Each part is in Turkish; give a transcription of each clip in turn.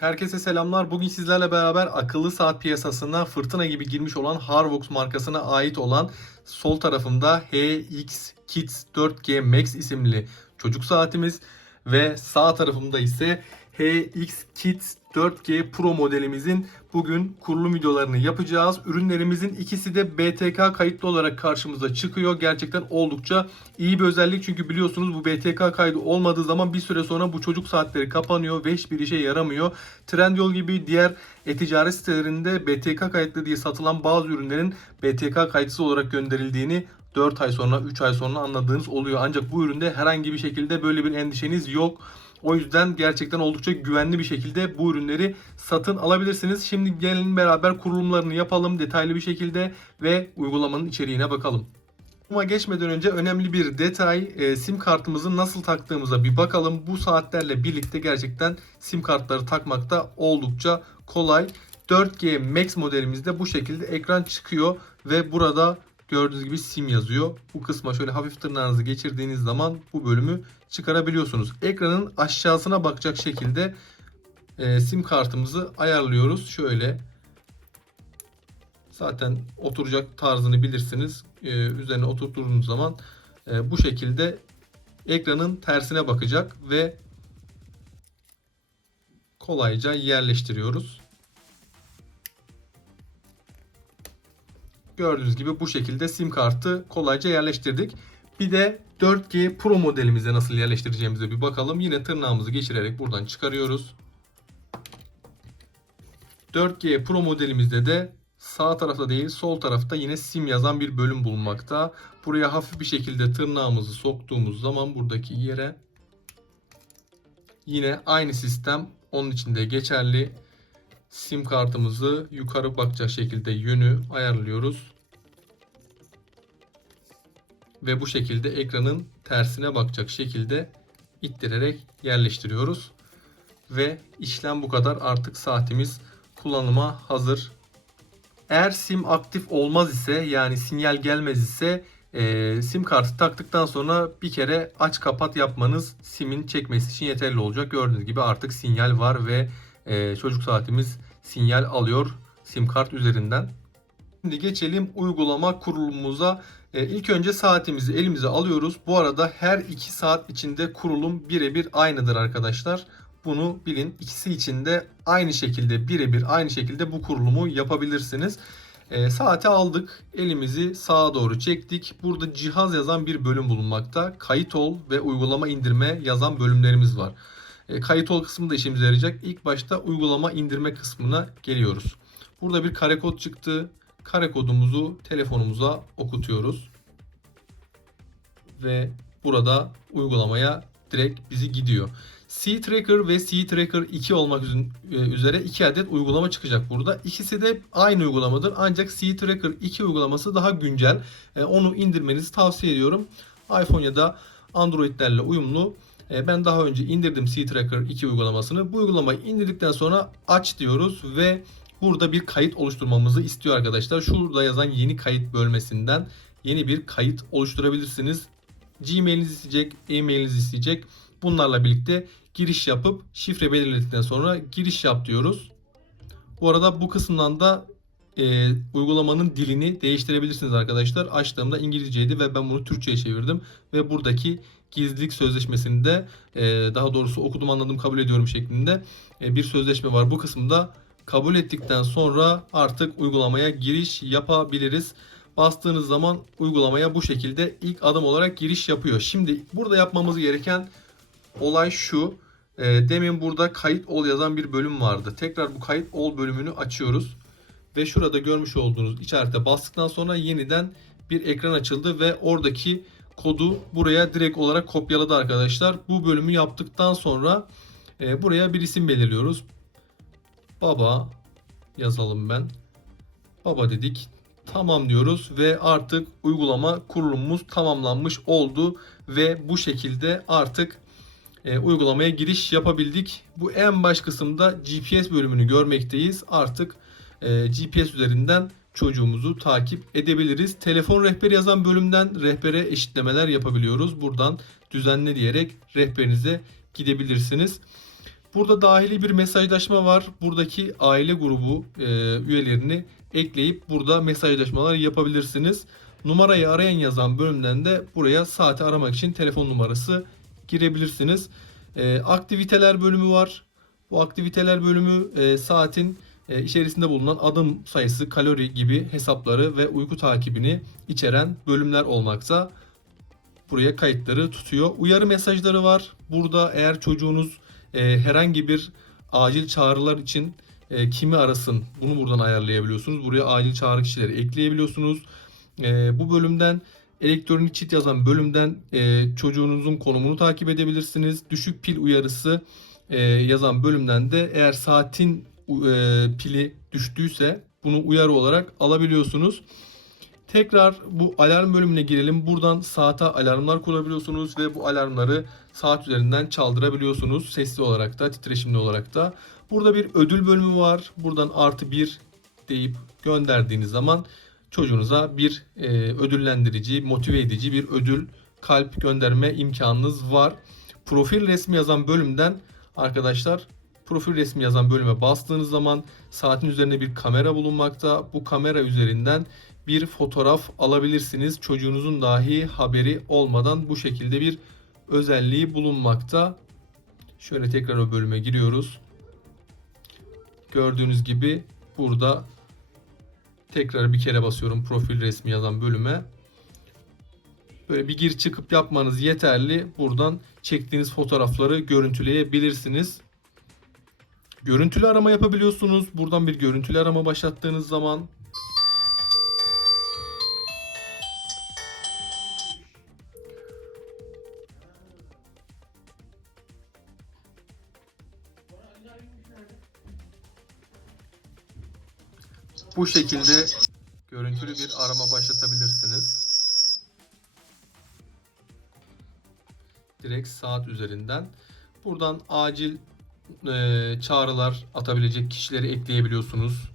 Herkese selamlar. Bugün sizlerle beraber akıllı saat piyasasına fırtına gibi girmiş olan Harvox markasına ait olan sol tarafımda HX Kids 4G Max isimli çocuk saatimiz ve sağ tarafımda ise HX Kids 4G Pro modelimizin bugün kurulum videolarını yapacağız. Ürünlerimizin ikisi de BTK kayıtlı olarak karşımıza çıkıyor. Gerçekten oldukça iyi bir özellik çünkü biliyorsunuz bu BTK kaydı olmadığı zaman bir süre sonra bu çocuk saatleri kapanıyor ve hiçbir işe yaramıyor. Trendyol gibi diğer e-ticaret sitelerinde BTK kayıtlı diye satılan bazı ürünlerin BTK kayıtsız olarak gönderildiğini 4 ay sonra 3 ay sonra anladığınız oluyor. Ancak bu üründe herhangi bir şekilde böyle bir endişeniz yok. O yüzden gerçekten oldukça güvenli bir şekilde bu ürünleri satın alabilirsiniz. Şimdi gelin beraber kurulumlarını yapalım detaylı bir şekilde ve uygulamanın içeriğine bakalım. Ama geçmeden önce önemli bir detay e, sim kartımızı nasıl taktığımıza bir bakalım. Bu saatlerle birlikte gerçekten sim kartları takmakta oldukça kolay. 4G Max modelimizde bu şekilde ekran çıkıyor ve burada gördüğünüz gibi sim yazıyor. Bu kısma şöyle hafif tırnağınızı geçirdiğiniz zaman bu bölümü çıkarabiliyorsunuz. Ekranın aşağısına bakacak şekilde e, sim kartımızı ayarlıyoruz. Şöyle zaten oturacak tarzını bilirsiniz. E, üzerine oturttuğunuz zaman e, bu şekilde ekranın tersine bakacak ve kolayca yerleştiriyoruz. Gördüğünüz gibi bu şekilde sim kartı kolayca yerleştirdik. Bir de 4G Pro modelimize nasıl yerleştireceğimize bir bakalım. Yine tırnağımızı geçirerek buradan çıkarıyoruz. 4G Pro modelimizde de sağ tarafta değil sol tarafta yine sim yazan bir bölüm bulunmakta. Buraya hafif bir şekilde tırnağımızı soktuğumuz zaman buradaki yere yine aynı sistem onun içinde geçerli. Sim kartımızı yukarı bakacak şekilde yönü ayarlıyoruz. Ve bu şekilde ekranın tersine bakacak şekilde ittirerek yerleştiriyoruz. Ve işlem bu kadar. Artık saatimiz kullanıma hazır. Eğer sim aktif olmaz ise yani sinyal gelmez ise e, sim kartı taktıktan sonra bir kere aç kapat yapmanız simin çekmesi için yeterli olacak. Gördüğünüz gibi artık sinyal var ve e, çocuk saatimiz sinyal alıyor sim kart üzerinden. Şimdi geçelim uygulama kurulumumuza. E, ilk önce saatimizi elimize alıyoruz. Bu arada her 2 saat içinde kurulum birebir aynıdır arkadaşlar. Bunu bilin. İkisi için de aynı şekilde birebir aynı şekilde bu kurulumu yapabilirsiniz. E, saati aldık. Elimizi sağa doğru çektik. Burada cihaz yazan bir bölüm bulunmakta. Kayıt ol ve uygulama indirme yazan bölümlerimiz var. E, kayıt ol kısmı da işimize yarayacak. İlk başta uygulama indirme kısmına geliyoruz. Burada bir kare kod çıktı. Kare kodumuzu telefonumuza okutuyoruz. Ve burada uygulamaya direkt bizi gidiyor. C-Tracker ve C-Tracker 2 olmak üzere iki adet uygulama çıkacak burada. İkisi de aynı uygulamadır. Ancak C-Tracker 2 uygulaması daha güncel. E, onu indirmenizi tavsiye ediyorum. iPhone ya da Android'lerle uyumlu. E, ben daha önce indirdim C-Tracker 2 uygulamasını. Bu uygulamayı indirdikten sonra aç diyoruz ve burada bir kayıt oluşturmamızı istiyor arkadaşlar. Şurada yazan yeni kayıt bölmesinden yeni bir kayıt oluşturabilirsiniz. Gmail'inizi isteyecek, e-mailinizi isteyecek. Bunlarla birlikte giriş yapıp şifre belirledikten sonra giriş yap diyoruz. Bu arada bu kısımdan da e, uygulamanın dilini değiştirebilirsiniz arkadaşlar. Açtığımda İngilizceydi ve ben bunu Türkçe'ye çevirdim. Ve buradaki gizlilik sözleşmesini de e, daha doğrusu okudum anladım kabul ediyorum şeklinde e, bir sözleşme var. Bu kısımda kabul ettikten sonra artık uygulamaya giriş yapabiliriz. Bastığınız zaman uygulamaya bu şekilde ilk adım olarak giriş yapıyor. Şimdi burada yapmamız gereken olay şu. E, demin burada kayıt ol yazan bir bölüm vardı. Tekrar bu kayıt ol bölümünü açıyoruz. Ve şurada görmüş olduğunuz işarete bastıktan sonra yeniden bir ekran açıldı ve oradaki kodu buraya direkt olarak kopyaladı arkadaşlar. Bu bölümü yaptıktan sonra e, buraya bir isim belirliyoruz. Baba yazalım ben. Baba dedik. Tamam diyoruz ve artık uygulama kurulumumuz tamamlanmış oldu ve bu şekilde artık e, uygulamaya giriş yapabildik. Bu en baş kısımda GPS bölümünü görmekteyiz. Artık e, GPS üzerinden çocuğumuzu takip edebiliriz. Telefon rehberi yazan bölümden rehbere eşitlemeler yapabiliyoruz. Buradan düzenle diyerek rehberinize gidebilirsiniz. Burada dahili bir mesajlaşma var. Buradaki aile grubu e, üyelerini ekleyip burada mesajlaşmalar yapabilirsiniz. Numarayı arayan yazan bölümden de buraya saati aramak için telefon numarası girebilirsiniz. E, aktiviteler bölümü var. Bu aktiviteler bölümü e, saatin içerisinde bulunan adım sayısı, kalori gibi hesapları ve uyku takibini içeren bölümler olmakta. Buraya kayıtları tutuyor. Uyarı mesajları var. Burada eğer çocuğunuz e, herhangi bir acil çağrılar için e, kimi arasın bunu buradan ayarlayabiliyorsunuz. Buraya acil çağrı kişileri ekleyebiliyorsunuz. E, bu bölümden elektronik çit yazan bölümden e, çocuğunuzun konumunu takip edebilirsiniz. Düşük pil uyarısı e, yazan bölümden de eğer saatin e, pili düştüyse bunu uyarı olarak alabiliyorsunuz. Tekrar bu alarm bölümüne girelim. Buradan saate alarmlar kurabiliyorsunuz ve bu alarmları saat üzerinden çaldırabiliyorsunuz. Sesli olarak da, titreşimli olarak da. Burada bir ödül bölümü var. Buradan artı bir deyip gönderdiğiniz zaman çocuğunuza bir e, ödüllendirici, motive edici bir ödül, kalp gönderme imkanınız var. Profil resmi yazan bölümden arkadaşlar profil resmi yazan bölüme bastığınız zaman saatin üzerinde bir kamera bulunmakta. Bu kamera üzerinden bir fotoğraf alabilirsiniz. Çocuğunuzun dahi haberi olmadan bu şekilde bir özelliği bulunmakta. Şöyle tekrar o bölüme giriyoruz. Gördüğünüz gibi burada tekrar bir kere basıyorum profil resmi yazan bölüme. Böyle bir gir çıkıp yapmanız yeterli. Buradan çektiğiniz fotoğrafları görüntüleyebilirsiniz. Görüntülü arama yapabiliyorsunuz. Buradan bir görüntülü arama başlattığınız zaman bu şekilde görüntülü bir arama başlatabilirsiniz. Direkt saat üzerinden. Buradan acil e, çağrılar atabilecek kişileri ekleyebiliyorsunuz.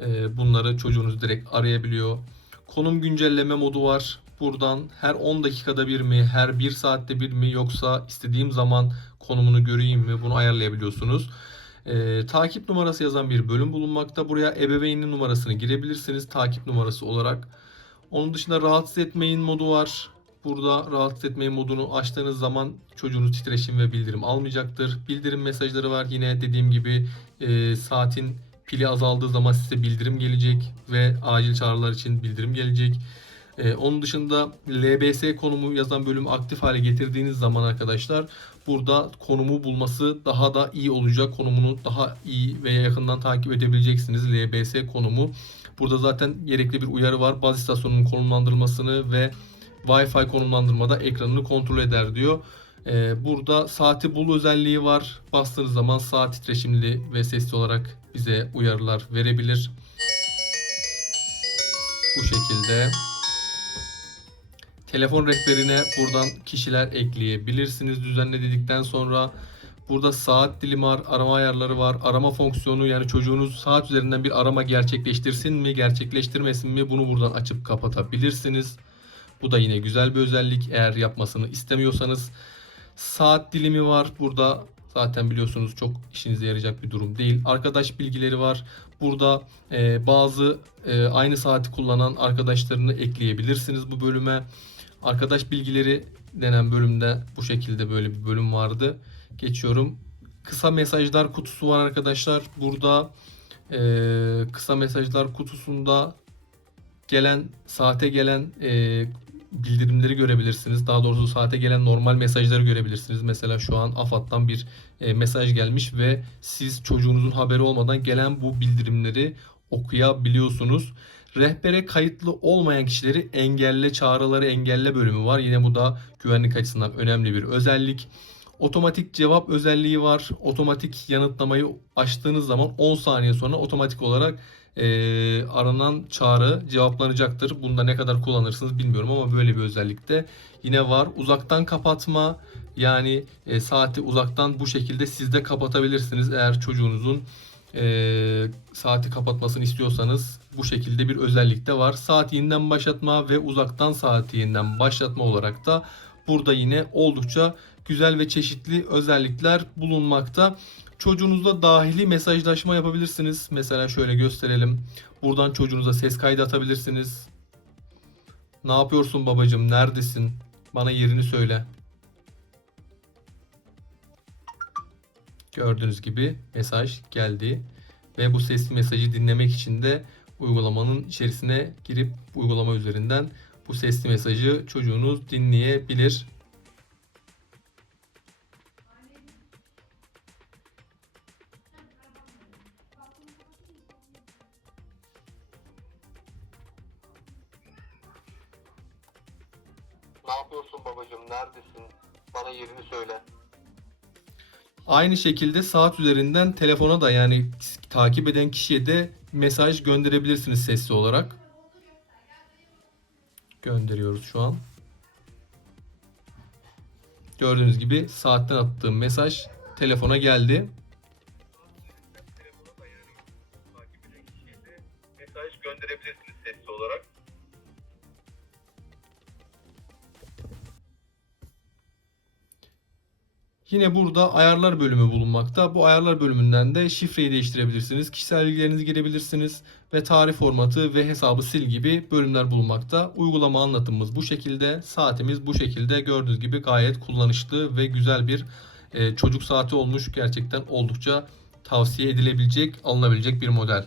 E, bunları çocuğunuz direkt arayabiliyor. Konum güncelleme modu var. Buradan her 10 dakikada bir mi, her 1 saatte bir mi yoksa istediğim zaman konumunu göreyim mi bunu ayarlayabiliyorsunuz. E, takip numarası yazan bir bölüm bulunmakta. Buraya ebeveynin numarasını girebilirsiniz takip numarası olarak. Onun dışında rahatsız etmeyin modu var. Burada rahatsız etmeyin modunu açtığınız zaman çocuğunuz titreşim ve bildirim almayacaktır. Bildirim mesajları var yine dediğim gibi e, saatin pili azaldığı zaman size bildirim gelecek ve acil çağrılar için bildirim gelecek. E, onun dışında LBS konumu yazan bölümü aktif hale getirdiğiniz zaman arkadaşlar burada konumu bulması daha da iyi olacak. Konumunu daha iyi ve yakından takip edebileceksiniz LBS konumu. Burada zaten gerekli bir uyarı var. Baz istasyonunun konumlandırılmasını ve Wi-Fi konumlandırmada ekranını kontrol eder diyor. Ee, burada saati bul özelliği var. Bastığınız zaman saat titreşimli ve sesli olarak bize uyarılar verebilir. Bu şekilde. Telefon rehberine buradan kişiler ekleyebilirsiniz düzenle dedikten sonra. Burada saat dilimi var, arama ayarları var. Arama fonksiyonu yani çocuğunuz saat üzerinden bir arama gerçekleştirsin mi, gerçekleştirmesin mi bunu buradan açıp kapatabilirsiniz. Bu da yine güzel bir özellik eğer yapmasını istemiyorsanız. Saat dilimi var. Burada zaten biliyorsunuz çok işinize yarayacak bir durum değil. Arkadaş bilgileri var. Burada e, bazı e, aynı saati kullanan arkadaşlarını ekleyebilirsiniz bu bölüme. Arkadaş bilgileri denen bölümde bu şekilde böyle bir bölüm vardı. Geçiyorum. Kısa mesajlar kutusu var arkadaşlar. Burada e, kısa mesajlar kutusunda gelen saate gelen e, bildirimleri görebilirsiniz. Daha doğrusu saate gelen normal mesajları görebilirsiniz. Mesela şu an AFAD'dan bir e, mesaj gelmiş ve siz çocuğunuzun haberi olmadan gelen bu bildirimleri okuyabiliyorsunuz. Rehbere kayıtlı olmayan kişileri engelle çağrıları engelle bölümü var. Yine bu da güvenlik açısından önemli bir özellik. Otomatik cevap özelliği var. Otomatik yanıtlamayı açtığınız zaman 10 saniye sonra otomatik olarak e, aranan çağrı cevaplanacaktır. Bunda ne kadar kullanırsınız bilmiyorum ama böyle bir özellik de yine var. Uzaktan kapatma yani e, saati uzaktan bu şekilde siz de kapatabilirsiniz eğer çocuğunuzun e, saati kapatmasını istiyorsanız bu şekilde bir özellik de var. Saat yeniden başlatma ve uzaktan saati yeniden başlatma olarak da burada yine oldukça güzel ve çeşitli özellikler bulunmakta. Çocuğunuzla dahili mesajlaşma yapabilirsiniz. Mesela şöyle gösterelim. Buradan çocuğunuza ses kaydı atabilirsiniz. Ne yapıyorsun babacığım? Neredesin? Bana yerini söyle. Gördüğünüz gibi mesaj geldi ve bu sesli mesajı dinlemek için de uygulamanın içerisine girip uygulama üzerinden bu sesli mesajı çocuğunuz dinleyebilir. Ne yapıyorsun babacığım? Neredesin? Bana yerini söyle. Aynı şekilde saat üzerinden telefona da yani takip eden kişiye de mesaj gönderebilirsiniz sesli olarak. Gönderiyoruz şu an. Gördüğünüz gibi saatten attığım mesaj telefona geldi. Yine burada ayarlar bölümü bulunmakta. Bu ayarlar bölümünden de şifreyi değiştirebilirsiniz. Kişisel bilgilerinizi girebilirsiniz ve tarih formatı ve hesabı sil gibi bölümler bulunmakta. Uygulama anlatımımız bu şekilde. Saatimiz bu şekilde. Gördüğünüz gibi gayet kullanışlı ve güzel bir e, çocuk saati olmuş. Gerçekten oldukça tavsiye edilebilecek, alınabilecek bir model.